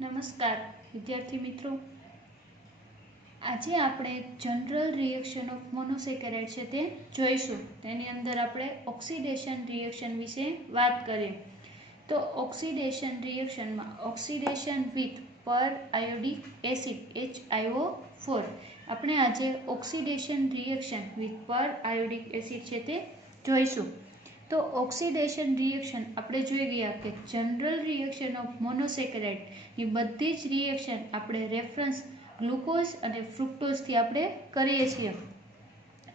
નમસ્કાર વિદ્યાર્થી મિત્રો, આજે આપણે જનરલ રિએક્શન ઓફ મોનોસેકેરાઇડ છે તે જોઈશું. તેની અંદર આપણે ઓક્સિડેશન રિએક્શન વિશે વાત કરીએ. તો ઓક્સિડેશન રિએક્શનમાં ઓક્સિડેશન વિથ પર આયોડિક એસિડ HiO4. આપણે આજે ઓક્સિડેશન રિએક્શન વિથ પર આયોડિક એસિડ છે તે જોઈશું. તો ઓક્સિડેશન રિએક્શન આપણે જોઈ ગયા કે જનરલ રિએક્શન ઓફ મોનોસેકેરાઇડ ની બધી જ રિએક્શન આપણે રેફરન્સ ગ્લુકોઝ અને ફ્રુક્ટોઝથી આપણે કરીએ છીએ.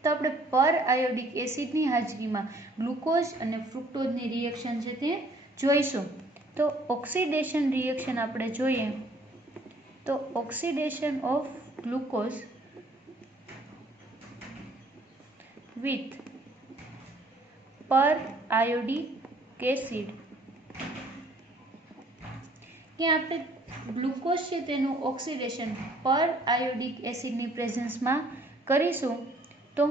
તો આપણે પર આયોડિક એસિડની હાજરીમાં ગ્લુકોઝ અને ફ્રુક્ટોઝની રિએક્શન છે તે જોઈશું. તો ઓક્સિડેશન રિએક્શન આપણે જોઈએ તો ઓક્સિડેશન ઓફ ગ્લુકોઝ વિથ પર આયોડિક એસિડ, ત્યાં આપણે ગ્લુકોઝ છે તેનું ઓક્સિડેશન પર આયોડિક એસિડની પ્રેઝન્સમાં કરીશું. તો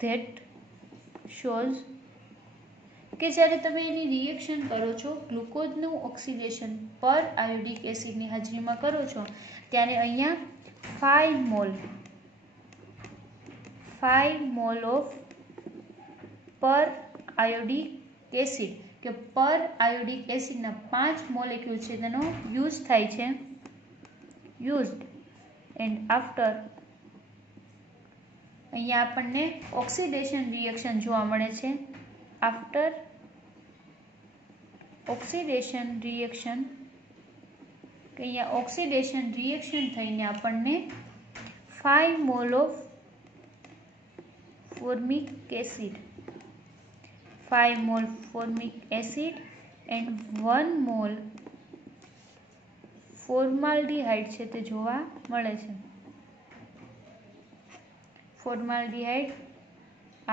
ધેટ શોઝ કે જ્યારે તમે એની રિએક્શન કરો છો, ગ્લુકોઝનું ઓક્સિડેશન પર આયોડિક એસિડની હાજરીમાં કરો છો, ત્યારે અહીંયા 5 મોલ ઓફ પર આયોડિક એસિડ કે પર આયોડિક એસિડના 5 મોલેક્યુલ છે તેનો યુઝ થાય છે. યુઝડ એન્ડ આફ્ટર અહીંયા આપણને ઓક્સિડેશન રિએક્શન જોવા મળે છે. આફ્ટર ઓક્સિડેશન રિએક્શન કે અહીંયા ઓક્સિડેશન રિએક્શન થઈને આપણને 5 mole of formic acid, 5 mole formic acid and 1 mole formaldehyde છે તે જોવા મળે છે. Formaldehyde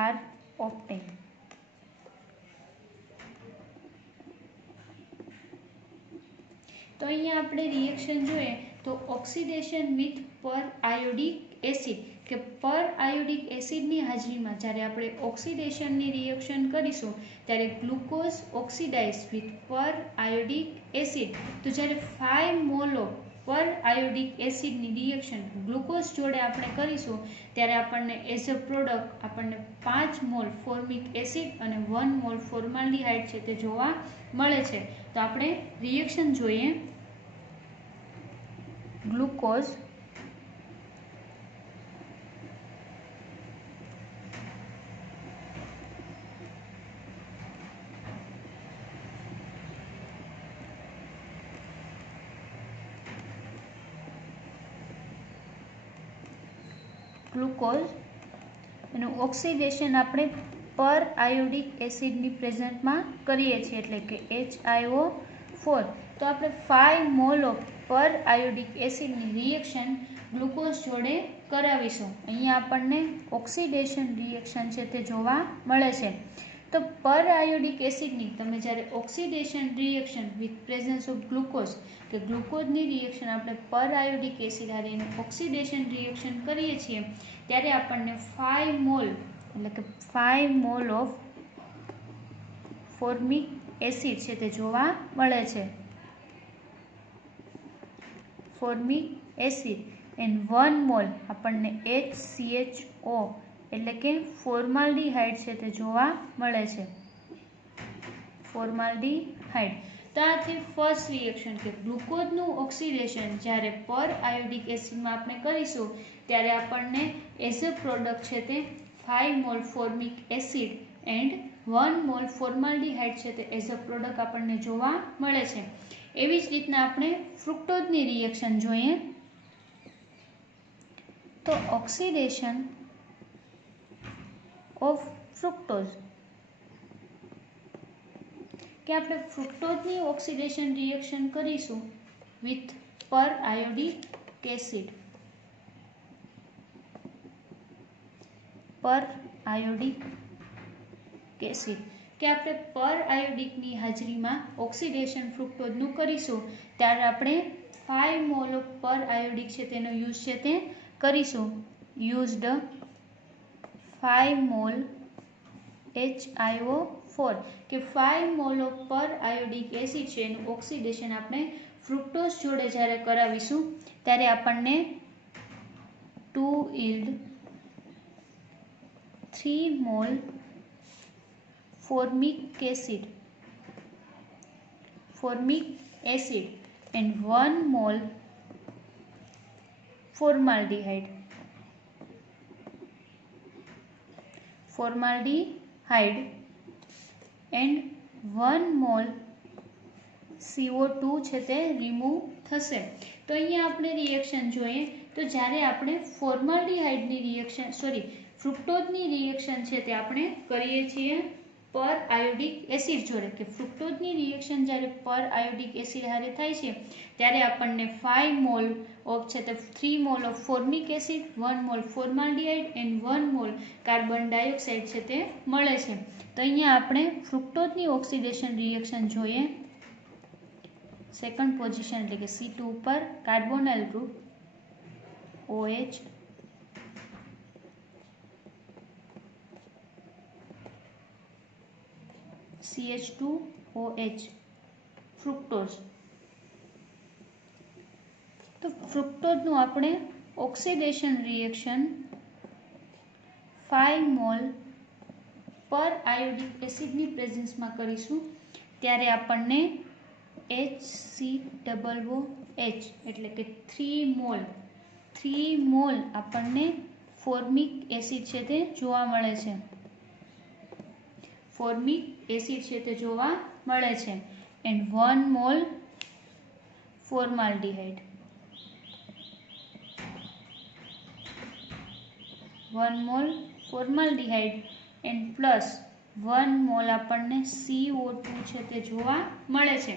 are obtained. તો અહીંયા આપણે રિએક્શન જોઈએ તો ઓક્સિડેશન વિથ પર આયોડિક એસિડ કે પર આયોડિક એસિડની હાજરીમાં જ્યારે આપણે ઓક્સિડેશનની રિએક્શન કરીશું ત્યારે ગ્લુકોઝ ઓક્સિડાઇઝ વિથ પર આયોડિક એસિડ. તો જ્યારે 5 મોલ પર આયોડિક એસિડની રિએક્શન ગ્લુકોઝ જોડે આપણે કરીશું ત્યારે આપણને એઝ અ પ્રોડક્ટ આપણને 5 મોલ ફોર્મિક એસિડ અને 1 મોલ ફોર્માલ્ડિહાઇડ છે તે જોવા મળે છે. તો આપણે રિએક્શન જોઈએ. ગ્લુકોઝ એનું ઓક્સિડેશન આપણે પર આયોડિક એસિડની પ્રેઝન્ટમાં કરીએ છીએ એટલે કે HiO4. તો આપણે 5 મોલ ઓફ પર આયોડિક એસિડની રિએક્શન ગ્લુકોઝ જોડે કરાવીશું. અહીંયા આપણને ઓક્સિડેશન રિએક્શન છે તે જોવા મળે છે. તો પર આયોડિક એસિડની તમે જ્યારે oxidation reaction with presence of glucose કે ગ્લુકોઝની રિએક્શન આપણે પર આયોડિક એસિડ હારે એનું ઓક્સિડેશન રિએક્શન કરીએ છીએ ત્યારે આપણને 5 મોલ એટલે કે 5 મોલ ઓફ ફોર્મિક એસિડ છે તે જોવા મળે છે. ફોર્મિક એસિડ એન્ડ 1 મોલ આપણને HCHO એટલે કે ફોર્માલ્ડિહાઇડ છે તે જોવા મળે છે. ફોર્માલ્ડિહાઇડ. તો આ થઈ ફર્સ્ટ રિએક્શન કે ગ્લુકોઝનું ઓક્સિડેશન જ્યારે પર આયોડિક એસિડમાં આપણે કરીશું ત્યારે આપણને એઝ અ પ્રોડક્ટ છે તે 5 mole formic acid and 1 mole formaldehyde છે તે એઝ અ પ્રોડક્ટ આપણને જોવા મળે છે. એવી જ રીતના આપણે ફ્રુક્ટોઝની રિએક્શન જોઈએ. તો ઓક્સિડેશન ઓફ ફ્રુક્ટોઝ કે આપણે ફ્રુક્ટોઝની ઓક્સિડેશન રિએક્શન કરીશું વિથ પર આયોડિક એસિડ. પર આયોડિક એસિડ કે આપણે પર આયોડિકની હાજરીમાં ઓક્સિડેશન ફ્રુક્ટોઝનું કરીશું ત્યારે આપણે 5 મોલ ઓફ પર આયોડિક છે તેનો યુઝ છે તે કરીશું. યુઝડ 5 મોલ HiO4 કે 5 મોલ ઓફ પર આયોડિક એસિડ છે એનું ઓક્સિડેશન આપણે ફ્રુક્ટોઝ જોડે જ્યારે કરાવીશું ત્યારે આપણને 2 yield 3 mol formic acid and 1 mol formaldehyde and 1 mol CO2 છે તે રિમૂવ થશે. તો અહીંયા આપણે રિએક્શન જોઈએ તો જ્યારે આપણે ફોર્માલ્ડીહાઇડની રિએક્શન ફ્રુક્ટોઝની રિએક્શન છે તે આપણે કરીએ છીએ પર આયોડિક એસિડ જોડે, કે ફ્રુક્ટોઝની રિએક્શન જ્યારે પર આયોડિક એસિડ હારે થાય છે ત્યારે આપણને 5 મોલ ઓફ છે તે 3 mole of formic acid, 1 mole formaldehyde and 1 mole carbon dioxide છે તે મળે છે. તો અહીંયા આપણે ફ્રુક્ટોઝની ઓક્સિડેશન રિએક્શન જોઈએ. સેકન્ડ પોઝિશન એટલે કે C2 ઉપર કાર્બોનાઇલ ગ્રુપ OH CH2OH ફ્રુક્ટોઝ. તો ફ્રુક્ટોઝનું આપણે ઓક્સિડેશન રિએક્શન 5 મોલ પર આયોડિક એસિડની પ્રેઝન્સમાં કરીશું ત્યારે આપણને HCOOH એટલે કે 3 મોલ આપણને ફોર્મિક એસિડ છે તે જોવા મળે છે. And 1 mole formaldehyde and plus 1 mole આપણને CO2 છે તે જોવા મળે છે.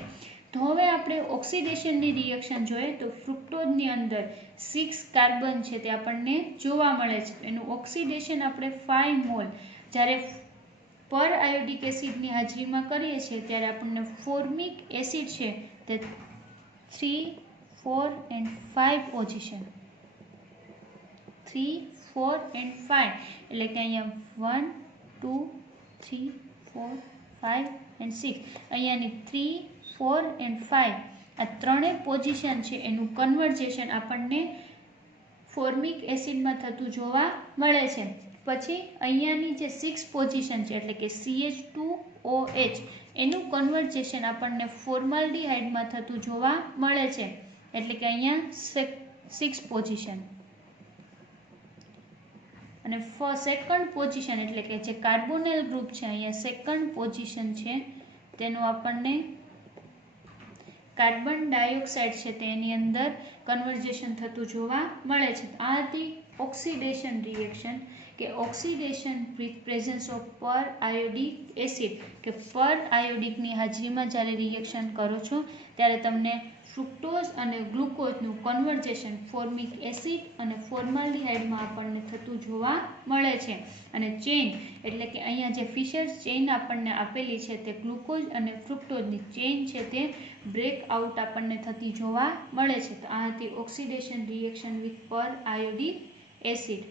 તો હવે આપણે ઓક્સિડેશનની રિએક્શન જોઈએ તો ફ્રુક્ટોઝની અંદર 6 કાર્બન છે તે આપણને જોવા મળે છે. એનું ઓક્સિડેશન આપણે 5 મોલ જ્યારે પર આયોડિક એસિડની હાજરીમાં કરીએ છીએ ત્યારે આપણને ફોર્મિક એસિડ છે તે 3, 4 and 5 પોઝિશન 3, 4 and 5 એટલે કે અહીંયા 1, 2, 3, 4, 5 and 6 અહીંયાની 3, 4 and 5 આ ત્રણેય પોઝિશન છે એનું કન્વર્ઝેશન આપણને ફોર્મિક એસિડમાં થતું જોવા મળે છે. પછી અહીંયાની જે 6 પોઝિશન છે એટલે કે CH2OH એનું કન્વર્ઝેશન આપણને ફોર્માલ્ડીહાઇડમાં થતું જોવા મળે છે એટલે કે અહીંયા 6 પોઝિશન. અને સેકન્ડ પોઝિશન એટલે કે જે કાર્બોનાઇલ ગ્રુપ છે અહીંયા સેકન્ડ પોઝિશન છે તેનું આપણને કાર્બન ડાયોક્સાઇડ છે તેની અંદર કન્વર્ઝેશન થતું જોવા મળે છે. આ હતી ઓક્સિડેશન રિએક્શન કે ઓક્સિડેશન વિથ પ્રેઝન્સ ઓફ પર આયોડિક એસિડ, કે પર આયોડિકની હાજરીમાં જ્યારે રિએક્શન કરો છો ત્યારે તમને ફ્રુક્ટોઝ અને ગ્લુકોઝનું કન્વર્ઝેશન ફોર્મિક એસિડ અને ફોર્માલ્ડીહાઇડમાં આપણને થતું જોવા મળે છે. અને ચેઇન એટલે કે અહીંયા જે ફિશર ચેઇન આપણને આપેલી છે તે ગ્લુકોઝ અને ફ્રુક્ટોઝની ચેઇન છે તે બ્રેક આઉટ આપણને થતી જોવા મળે છે. તો આ હતી ઓક્સિડેશન રિએક્શન વિથ પર આયોડિક એસિડ.